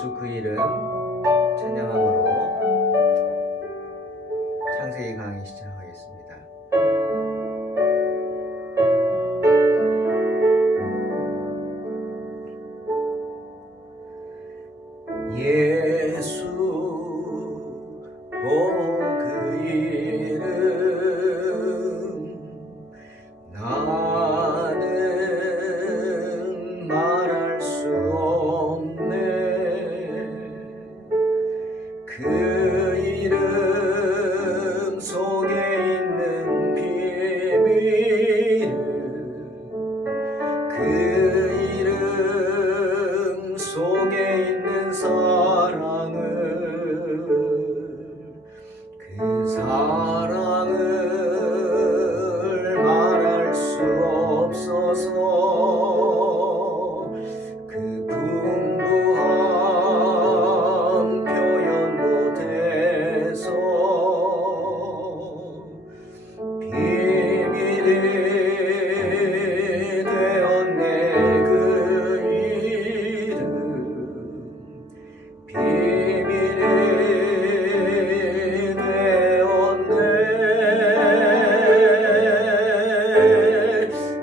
예수 그 이름 찬양함으로 창세기 강의 시작하겠습니다. 예수 그 이름 나는 말할 수 없네. 그 이름 속에 있는 비밀을, 그 이름 속에 있는 사랑을, 그 사랑을 말할 수 없어서 그 풍부한 표현 못해서 비밀이 되었네. 그 이름 비밀이 되었네.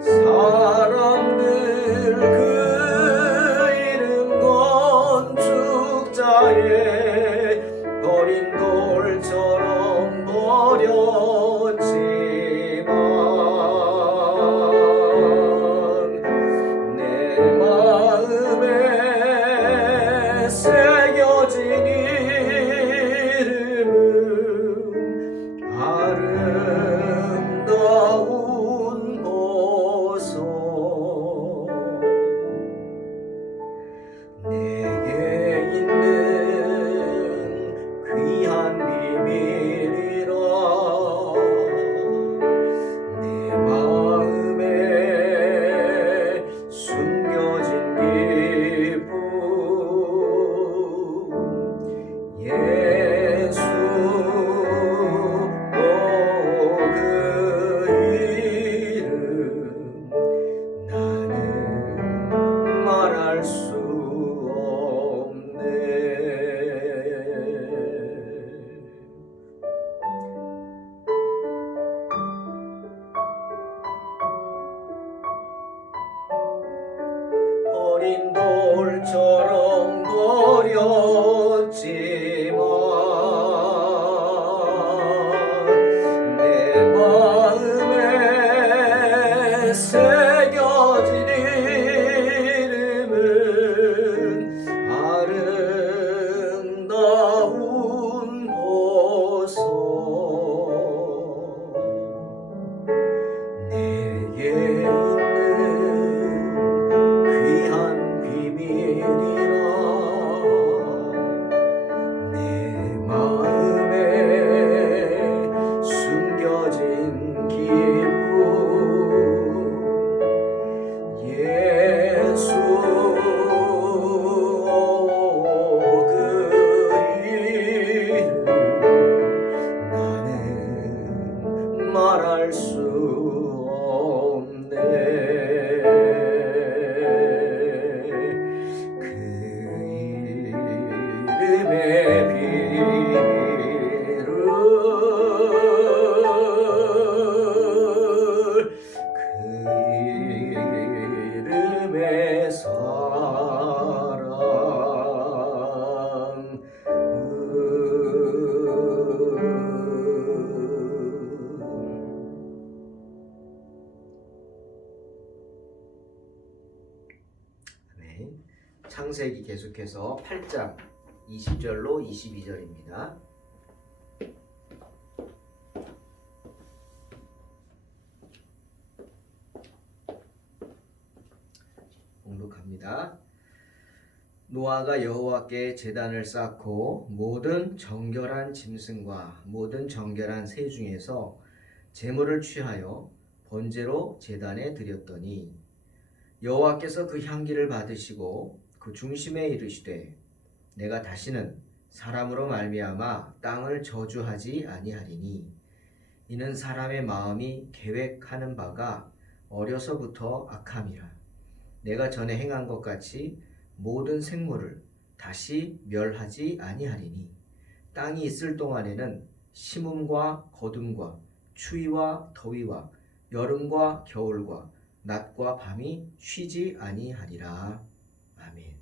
사람들 그 이름 건축자의 버린 돌처럼 버렸지만 내 마음에 새겨진 이름은 아름다운 보석, 내게 있는 귀한 비밀이라. 내 마음에 숨겨진 기쁨, 예수 그 이름 나는 말할 수 없네. 어린 돌처럼 버렸지만 내 마음에 새겨진 이름은 아름다운 보석, 내게 귀한 비밀이라. 내 마음에 숨겨진 기쁨, 예수 그 이름 나는 말할 수 없네. 그 이름의 비밀을, 그 이름의 사랑, 네. 창세기 계속해서 8장 20절로 22절입니다. 봉독합니다. 노아가 여호와께 제단을 쌓고 모든 정결한 짐승과 모든 정결한 새 중에서 제물을 취하여 번제로 제단에 드렸더니 여호와께서 그 향기를 받으시고 그 중심에 이르시되 내가 다시는 사람으로 말미암아 땅을 저주하지 아니하리니 이는 사람의 마음이 계획하는 바가 어려서부터 악함이라. 내가 전에 행한 것 같이 모든 생물을 다시 멸하지 아니하리니 땅이 있을 동안에는 심음과 거둠과 추위와 더위와 여름과 겨울과 낮과 밤이 쉬지 아니하리라. 아멘.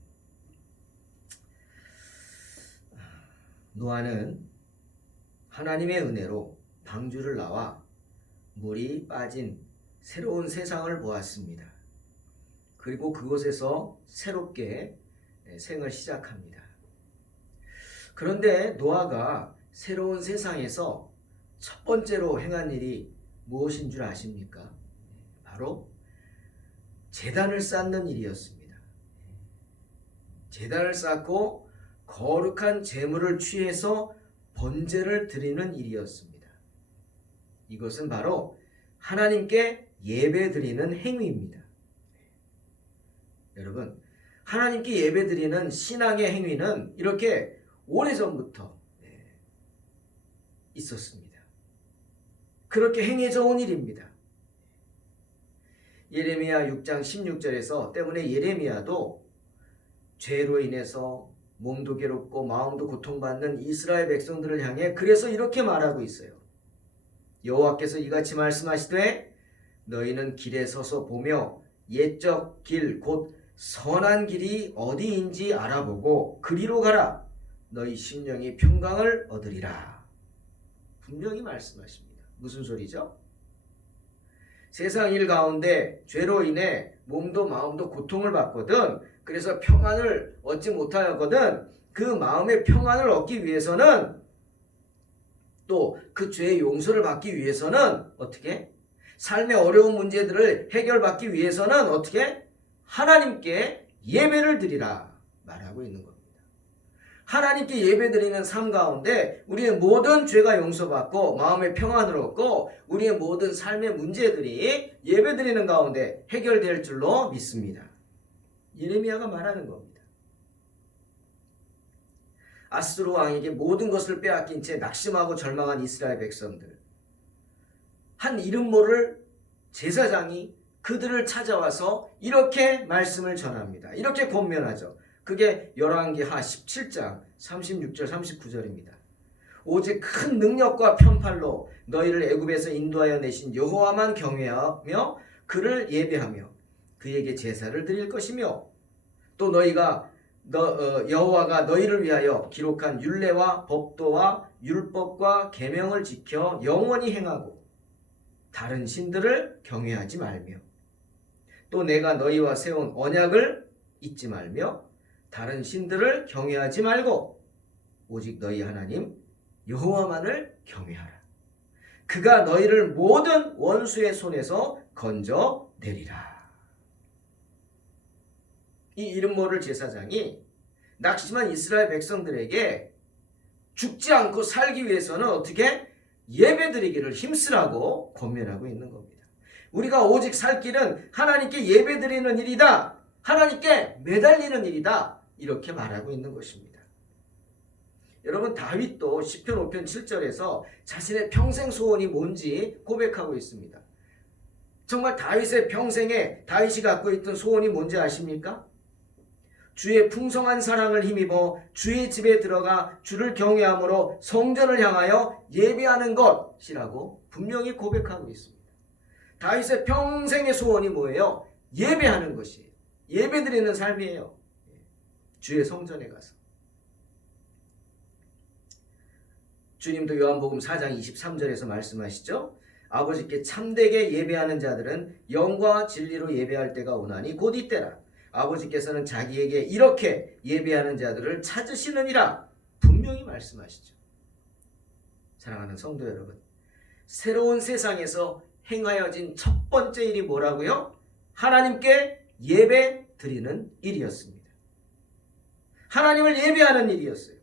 노아는 하나님의 은혜로 방주를 나와 물이 빠진 새로운 세상을 보았습니다. 그리고 그곳에서 새롭게 생을 시작합니다. 그런데 노아가 새로운 세상에서 첫 번째로 행한 일이 무엇인 줄 아십니까? 바로 제단을 쌓는 일이었습니다. 제단을 쌓고 거룩한 제물을 취해서 번제를 드리는 일이었습니다. 이것은 바로 하나님께 예배 드리는 행위입니다. 여러분, 하나님께 예배 드리는 신앙의 행위는 이렇게 오래전부터 있었습니다. 그렇게 행해져 온 일입니다. 예레미야 6장 16절에서 때문에 예레미야도 죄로 인해서 몸도 괴롭고 마음도 고통받는 이스라엘 백성들을 향해 그래서 이렇게 말하고 있어요. 여호와께서 이같이 말씀하시되 너희는 길에 서서 보며 옛적 길 곧 선한 길이 어디인지 알아보고 그리로 가라. 너희 심령이 평강을 얻으리라. 분명히 말씀하십니다. 무슨 소리죠? 세상 일 가운데 죄로 인해 몸도 마음도 고통을 받거든, 그래서 평안을 얻지 못하였거든, 그 마음의 평안을 얻기 위해서는 또 그 죄의 용서를 받기 위해서는 어떻게? 삶의 어려운 문제들을 해결받기 위해서는 어떻게? 하나님께 예배를 드리라 말하고 있는 겁니다. 하나님께 예배드리는 삶 가운데 우리의 모든 죄가 용서받고 마음의 평안을 얻고 우리의 모든 삶의 문제들이 예배드리는 가운데 해결될 줄로 믿습니다. 예레미야가 말하는 겁니다. 아스루 왕에게 모든 것을 빼앗긴 채 낙심하고 절망한 이스라엘 백성들, 한 이름 모를 제사장이 그들을 찾아와서 이렇게 말씀을 전합니다. 이렇게 권면하죠. 그게 열왕기하 17장 36절 39절입니다. 오직 큰 능력과 편팔로 너희를 애굽에서 인도하여 내신 여호와만 경외하며 그를 예배하며 그에게 제사를 드릴 것이며 또 너희가 여호와가 너희를 위하여 기록한 율례와 법도와 율법과 계명을 지켜 영원히 행하고 다른 신들을 경외하지 말며 또 내가 너희와 세운 언약을 잊지 말며 다른 신들을 경외하지 말고 오직 너희 하나님 여호와만을 경외하라. 그가 너희를 모든 원수의 손에서 건져내리라. 이 이름 모를 제사장이 낙심한 이스라엘 백성들에게 죽지 않고 살기 위해서는 어떻게? 예배드리기를 힘쓰라고 권면하고 있는 겁니다. 우리가 오직 살 길은 하나님께 예배드리는 일이다. 하나님께 매달리는 일이다. 이렇게 말하고 있는 것입니다. 여러분, 다윗도 시편 5편 7절에서 자신의 평생 소원이 뭔지 고백하고 있습니다. 정말 다윗의 평생에 다윗이 갖고 있던 소원이 뭔지 아십니까? 주의 풍성한 사랑을 힘입어 주의 집에 들어가 주를 경외함으로 성전을 향하여 예배하는 것이라고 분명히 고백하고 있습니다. 다윗의 평생의 소원이 뭐예요? 예배하는 것이에요. 예배드리는 삶이에요. 주의 성전에 가서. 주님도 요한복음 4장 23절에서 말씀하시죠. 아버지께 참되게 예배하는 자들은 영과 진리로 예배할 때가 오나니 곧 이때라. 아버지께서는 자기에게 이렇게 예배하는 자들을 찾으시느니라 분명히 말씀하시죠. 사랑하는 성도 여러분, 새로운 세상에서 행하여진 첫 번째 일이 뭐라고요? 하나님께 예배 드리는 일이었습니다. 하나님을 예배하는 일이었어요.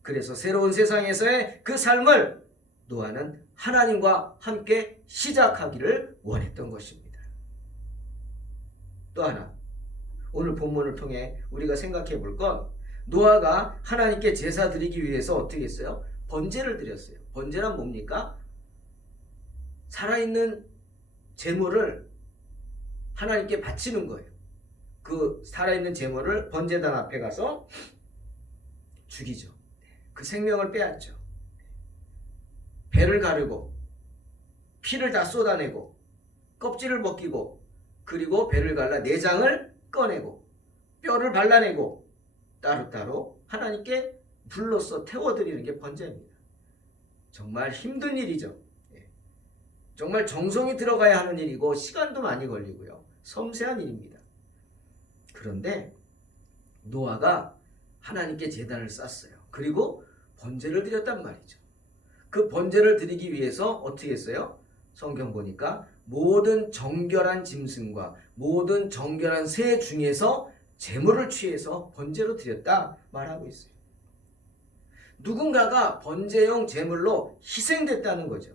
그래서 새로운 세상에서의 그 삶을 노아는 하나님과 함께 시작하기를 원했던 것입니다. 또 하나, 오늘 본문을 통해 우리가 생각해 볼 건 노아가 하나님께 제사 드리기 위해서 어떻게 했어요? 번제를 드렸어요. 번제란 뭡니까? 살아있는 제물을 하나님께 바치는 거예요. 그 살아있는 제물을 번제단 앞에 가서 죽이죠. 그 생명을 빼앗죠. 배를 가르고 피를 다 쏟아내고 껍질을 벗기고 그리고 배를 갈라 내장을 꺼내고 뼈를 발라내고 따로따로 하나님께 불로써 태워드리는 게 번제입니다. 정말 힘든 일이죠. 정말 정성이 들어가야 하는 일이고 시간도 많이 걸리고요. 섬세한 일입니다. 그런데 노아가 하나님께 제단을 쌓았어요. 그리고 번제를 드렸단 말이죠. 그 번제를 드리기 위해서 어떻게 했어요? 성경 보니까 모든 정결한 짐승과 모든 정결한 새 중에서 제물을 취해서 번제로 드렸다 말하고 있어요. 누군가가 번제용 제물로 희생됐다는 거죠.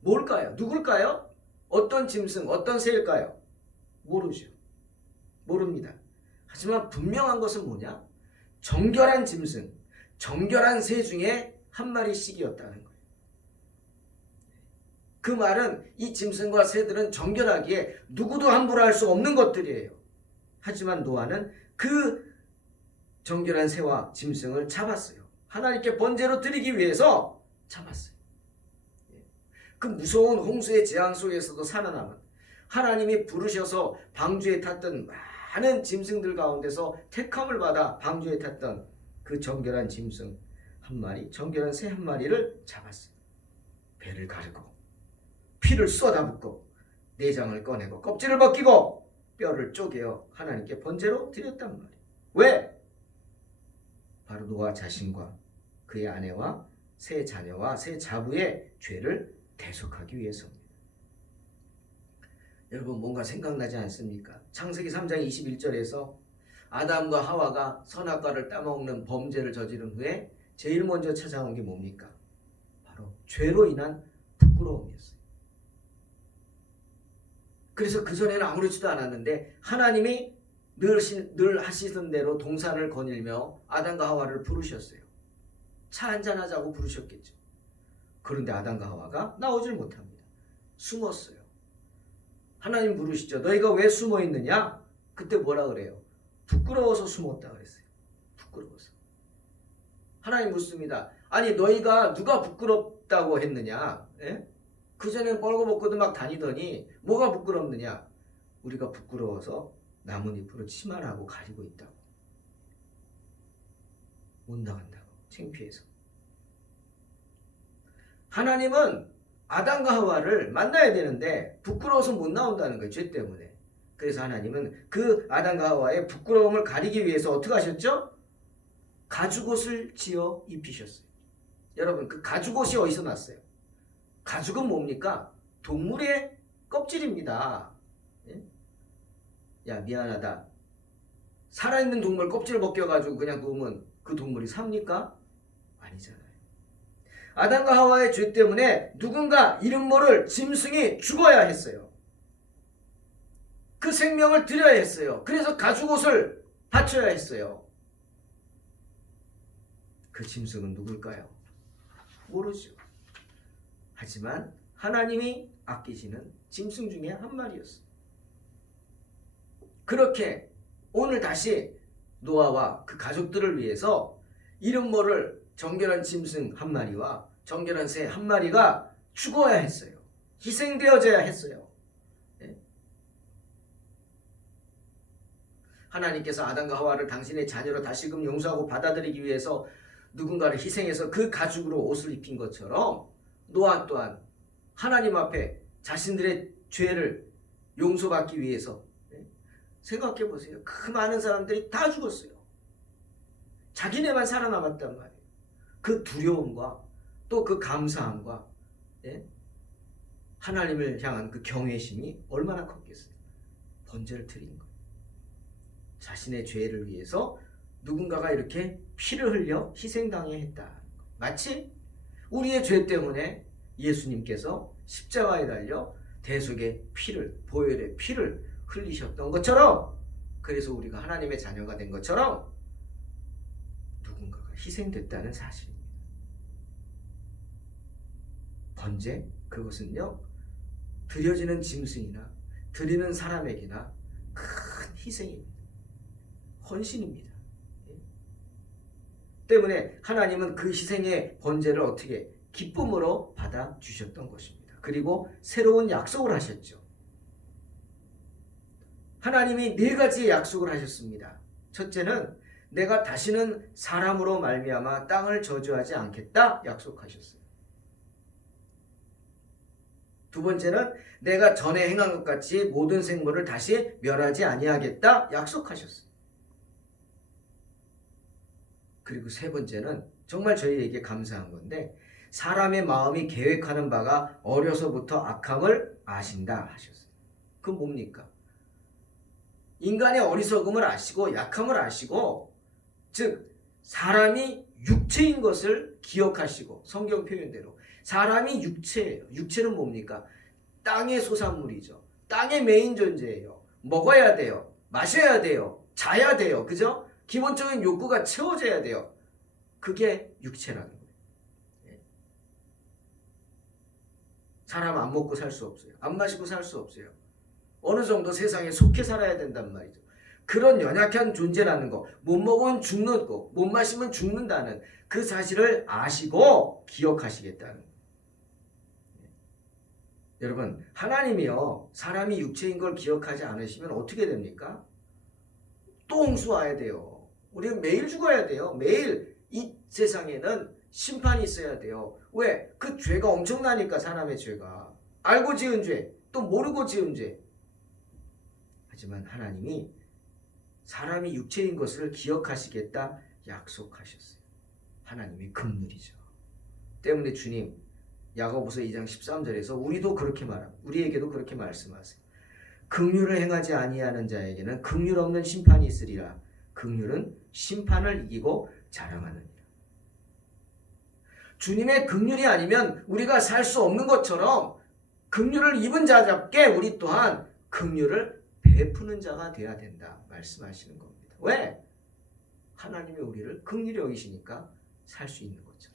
뭘까요? 누굴까요? 어떤 짐승, 어떤 새일까요? 모르죠. 모릅니다. 하지만 분명한 것은 뭐냐? 정결한 짐승, 정결한 새 중에 한 마리씩이었다는 거예요. 그 말은 이 짐승과 새들은 정결하기에 누구도 함부로 할 수 없는 것들이에요. 하지만 노아는 그 정결한 새와 짐승을 잡았어요. 하나님께 번제로 드리기 위해서 잡았어요. 그 무서운 홍수의 재앙 속에서도 살아남은 하나님이 부르셔서 방주에 탔던 많은 짐승들 가운데서 택함을 받아 방주에 탔던 그 정결한 짐승 한 마리, 정결한 새 한 마리를 잡았어요. 배를 가르고 피를 쏟아붓고 내장을 꺼내고 껍질을 벗기고 뼈를 쪼개어 하나님께 번제로 드렸단 말이에요. 왜? 바로 노아 자신과 그의 아내와 세 자녀와 세 자부의 죄를 대속하기 위해서입니다. 여러분 뭔가 생각나지 않습니까? 창세기 3장 21절에서 아담과 하와가 선악과를 따먹는 범죄를 저지른 후에 제일 먼저 찾아온 게 뭡니까? 바로 죄로 인한 부끄러움이었어요. 그래서 그전에는 아무렇지도 않았는데 하나님이 늘 하시던 대로 동산을 거닐며 아담과 하와를 부르셨어요. 차 한잔하자고 부르셨겠죠. 그런데 아담과 하와가 나오질 못합니다. 숨었어요. 하나님 부르시죠. 너희가 왜 숨어 있느냐? 그때 뭐라 그래요? 부끄러워서 숨었다 그랬어요. 부끄러워서. 하나님 묻습니다. 아니 너희가 누가 부끄럽다고 했느냐? 예? 그전엔 뻘거벗고도 막 다니더니 뭐가 부끄럽느냐? 우리가 부끄러워서 나뭇잎으로 치마를 하고 가리고 있다고. 못 나간다고. 창피해서. 하나님은 아담과 하와를 만나야 되는데 부끄러워서 못 나온다는 거예요. 죄 때문에. 그래서 하나님은 그 아담과 하와의 부끄러움을 가리기 위해서 어떻게 하셨죠? 가죽옷을 지어 입히셨어요. 여러분 그 가죽옷이 어디서 났어요? 가죽은 뭡니까? 동물의 껍질입니다. 예? 야 미안하다. 살아있는 동물 껍질을 벗겨가지고 그냥 놓으면 그 동물이 삽니까? 아니잖아요. 아담과 하와의 죄 때문에 누군가 이름 모를 짐승이 죽어야 했어요. 그 생명을 드려야 했어요. 그래서 가죽옷을 바쳐야 했어요. 그 짐승은 누굴까요? 모르죠. 하지만 하나님이 아끼시는 짐승 중에 한 마리였어요. 그렇게 오늘 다시 노아와 그 가족들을 위해서 이름 모를 정결한 짐승 한 마리와 정결한 새 한 마리가 죽어야 했어요. 희생되어져야 했어요. 네? 하나님께서 아담과 하와를 당신의 자녀로 다시금 용서하고 받아들이기 위해서 누군가를 희생해서 그 가죽으로 옷을 입힌 것처럼 노아 또한 하나님 앞에 자신들의 죄를 용서받기 위해서 생각해 보세요. 그 많은 사람들이 다 죽었어요. 자기네만 살아남았단 말이에요. 그 두려움과 또 그 감사함과 하나님을 향한 그 경외심이 얼마나 컸겠어요. 번제를 드린 거예요. 자신의 죄를 위해서 누군가가 이렇게 피를 흘려 희생당해야 했다. 마치 우리의 죄 때문에 예수님께서 십자가에 달려 대속의 피를, 보혈의 피를 흘리셨던 것처럼, 그래서 우리가 하나님의 자녀가 된 것처럼 누군가가 희생됐다는 사실입니다. 번제, 그것은요 드려지는 짐승이나 드리는 사람에게나 큰 희생입니다. 헌신입니다. 때문에 하나님은 그 희생의 번제를 어떻게 기쁨으로 받아주셨던 것입니다. 그리고 새로운 약속을 하셨죠. 하나님이 4가지의 약속을 하셨습니다. 첫째는 내가 다시는 사람으로 말미암아 땅을 저주하지 않겠다 약속하셨어요. 두 번째는 내가 전에 행한 것 같이 모든 생물을 다시 멸하지 아니하겠다 약속하셨어요. 그리고 세 번째는 정말 저희에게 감사한 건데 사람의 마음이 계획하는 바가 어려서부터 악함을 아신다 하셨어요. 그건 뭡니까? 인간의 어리석음을 아시고 약함을 아시고 즉 사람이 육체인 것을 기억하시고 성경 표현대로 사람이 육체예요. 육체는 뭡니까? 땅의 소산물이죠. 땅의 메인 존재예요. 먹어야 돼요. 마셔야 돼요. 자야 돼요. 그죠? 기본적인 욕구가 채워져야 돼요. 그게 육체라는 거예요. 사람 안 먹고 살 수 없어요. 안 마시고 살 수 없어요. 어느 정도 세상에 속해 살아야 된단 말이죠. 그런 연약한 존재라는 거, 못 먹으면 죽는 거, 못 마시면 죽는다는 그 사실을 아시고 기억하시겠다는 거예요. 여러분, 하나님이요, 사람이 육체인 걸 기억하지 않으시면 어떻게 됩니까? 또 홍수 와야 돼요. 우리는 매일 죽어야 돼요. 매일 이 세상에는 심판이 있어야 돼요. 왜? 그 죄가 엄청나니까 사람의 죄가. 알고 지은 죄, 또 모르고 지은 죄. 하지만 하나님이 사람이 육체인 것을 기억하시겠다 약속하셨어요. 하나님이 긍휼이죠. 때문에 주님 야고보서 2장 13절에서 우리도 그렇게 말합니다. 우리에게도 그렇게 말씀하세요. 긍휼을 행하지 아니하는 자에게는 긍휼 없는 심판이 있으리라. 긍휼은 심판을 이기고 자랑하느니라. 주님의 긍휼이 아니면 우리가 살 수 없는 것처럼 긍휼을 입은 자답게 우리 또한 긍휼을 베푸는 자가 되어야 된다 말씀하시는 겁니다. 왜? 하나님이 우리를 긍휼히 여기시니까 살 수 있는 거죠.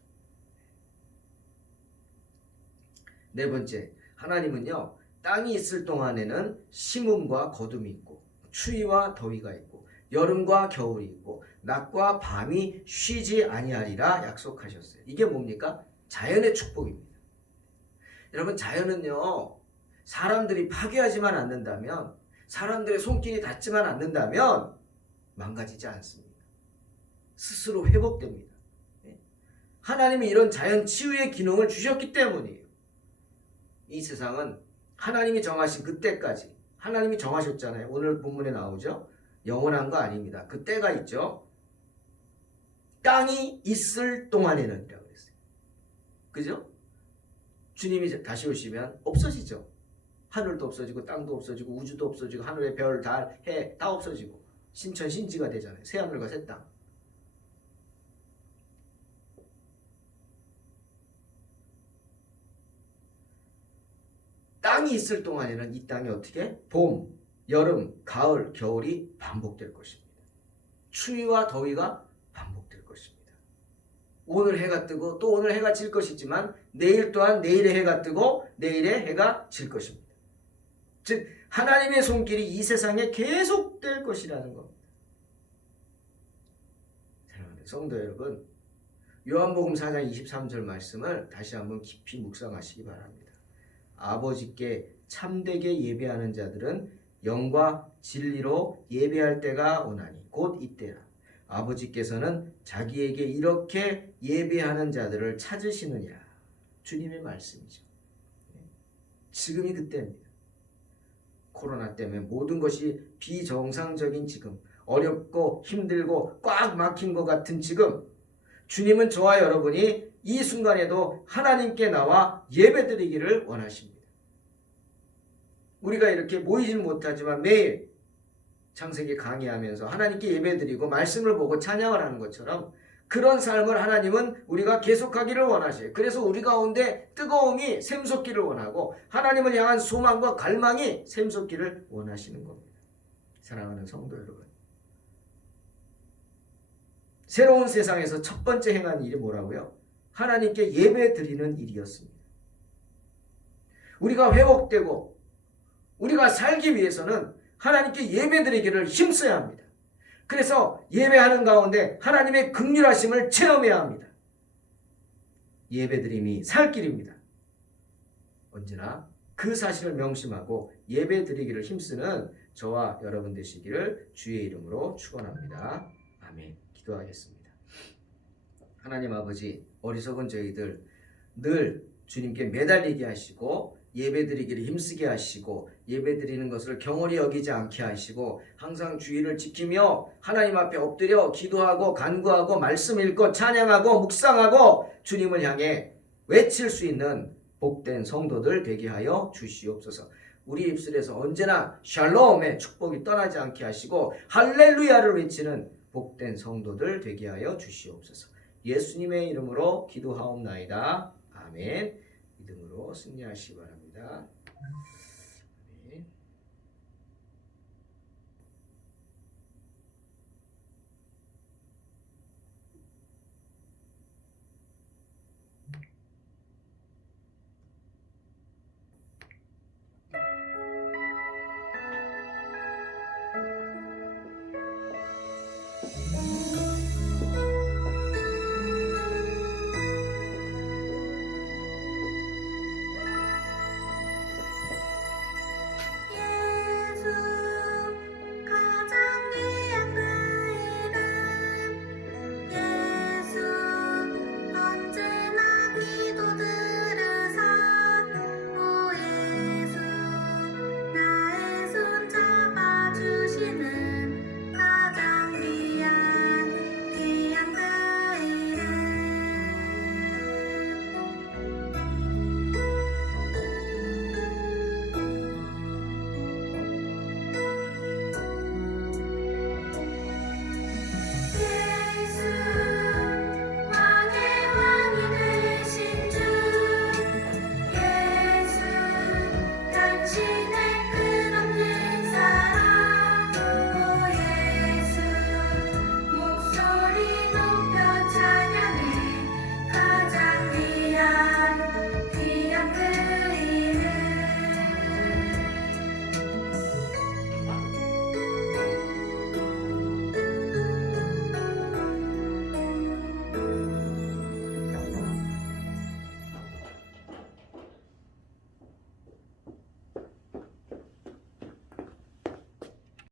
네 번째, 하나님은요 땅이 있을 동안에는 심음과 거둠이 있고 추위와 더위가 있고 여름과 겨울이 있고 낮과 밤이 쉬지 아니하리라 약속하셨어요. 이게 뭡니까? 자연의 축복입니다. 여러분, 자연은요 사람들이 파괴하지만 않는다면, 사람들의 손길이 닿지만 않는다면 망가지지 않습니다. 스스로 회복됩니다. 하나님이 이런 자연 치유의 기능을 주셨기 때문이에요. 이 세상은 하나님이 정하신 그때까지, 하나님이 정하셨잖아요. 오늘 본문에 나오죠. 영원한 거 아닙니다. 그 때가 있죠. 땅이 있을 동안에는 이라고 했어요. 그죠? 주님이 다시 오시면 없어지죠. 하늘도 없어지고 땅도 없어지고 우주도 없어지고 하늘의 별, 달, 해 다 없어지고 신천 신지가 되잖아요. 새하늘과 새 땅. 땅이 있을 동안에는 이 땅이 어떻게? 봄, 여름, 가을, 겨울이 반복될 것입니다. 추위와 더위가 반복될 것입니다. 오늘 해가 뜨고 또 오늘 해가 질 것이지만 내일 또한 내일의 해가 뜨고 내일의 해가 질 것입니다. 즉 하나님의 손길이 이 세상에 계속될 것이라는 겁니다. 사랑하는 성도 여러분, 요한복음 4장 23절 말씀을 다시 한번 깊이 묵상하시기 바랍니다. 아버지께 참되게 예배하는 자들은 영과 진리로 예배할 때가 오나니 곧 이때라. 아버지께서는 자기에게 이렇게 예배하는 자들을 찾으시느냐. 주님의 말씀이죠. 지금이 그때입니다. 코로나 때문에 모든 것이 비정상적인 지금, 어렵고 힘들고 꽉 막힌 것 같은 지금, 주님은 저와 여러분이 이 순간에도 하나님께 나와 예배드리기를 원하십니다. 우리가 이렇게 모이지는 못하지만 매일 창세기 강의하면서 하나님께 예배드리고 말씀을 보고 찬양을 하는 것처럼 그런 삶을 하나님은 우리가 계속하기를 원하셔요. 그래서 우리 가운데 뜨거움이 샘솟기를 원하고 하나님을 향한 소망과 갈망이 샘솟기를 원하시는 겁니다. 사랑하는 성도 여러분, 새로운 세상에서 첫 번째 행한 일이 뭐라고요? 하나님께 예배드리는 일이었습니다. 우리가 회복되고 우리가 살기 위해서는 하나님께 예배드리기를 힘써야 합니다. 그래서 예배하는 가운데 하나님의 긍휼하심을 체험해야 합니다. 예배드림이 살 길입니다. 언제나 그 사실을 명심하고 예배드리기를 힘쓰는 저와 여러분 되시기를 주의 이름으로 축원합니다. 아멘. 기도하겠습니다. 하나님 아버지, 어리석은 저희들 늘 주님께 매달리게 하시고 예배드리기를 힘쓰게 하시고 예배드리는 것을 경홀히 여기지 않게 하시고 항상 주의를 지키며 하나님 앞에 엎드려 기도하고 간구하고 말씀 읽고 찬양하고 묵상하고 주님을 향해 외칠 수 있는 복된 성도들 되게 하여 주시옵소서. 우리 입술에서 언제나 샬롬의 축복이 떠나지 않게 하시고 할렐루야를 외치는 복된 성도들 되게 하여 주시옵소서. 예수님의 이름으로 기도하옵나이다. 아멘. 믿음으로 승리하시기 바랍니다.